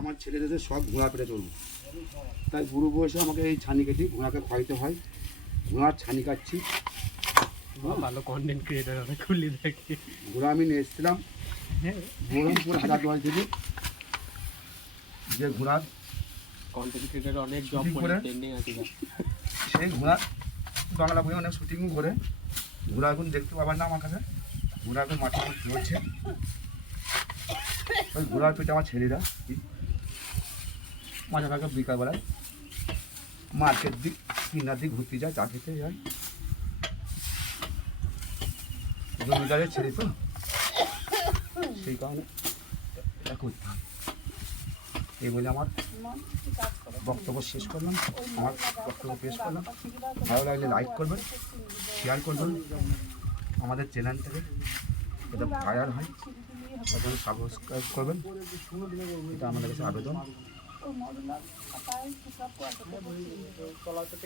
আমার ছেলেদের সব ঘোড়া পেটে চলবো তাই বুড়ো বয়সে আমাকে এই ছানি কেটে ঘোড়াকে খাইতে হয়। ঘোড়ার ছানি কাটছি। ভালো কন্টেন্ট ক্রিয়েটার হবে খুলি দেখি। ঘোড়া আমি নিয়ে এসেছিলাম। বহরমপুর হাজারদুয়ারি থেকে। যে ঘোড়ার কন্টেন্ট ক্রিয়েটার অনেক জব করে করে? ট্রেন্ডিং আছে। সেই ঘোড়া বাংলা বই অনেক শুটিং করে। ঘোড়া এখন দেখতে পাবেন না আমার কাছে। ঘোড়া এখন মাঠে মাঠে চলছে ওই ঘোড়ার পিঠে আমার ছেলেরা। মাঝে মাঝে বিকালবেলায়। মার্কেট দিক, কিনার দিক ঘুরতে যায়, চা খেতে যায়। জমিদারের ছেলে তো। সেই কারণে এটা করতে হয়। এই বলে আমার বক্তব্য শেষ করলাম। আমার বক্তব্য পেশ করলাম। ভালো লাগলে লাইক করবেন শেয়ার করবেন। আমাদের চ্যানেল থেকে এটা ভাইরাল হয় সাবস্ক্রাইব করবেন। এটা আমাদের কাছে আবেদন। Eu moro lá atrás, puxa a porta. Eu coloco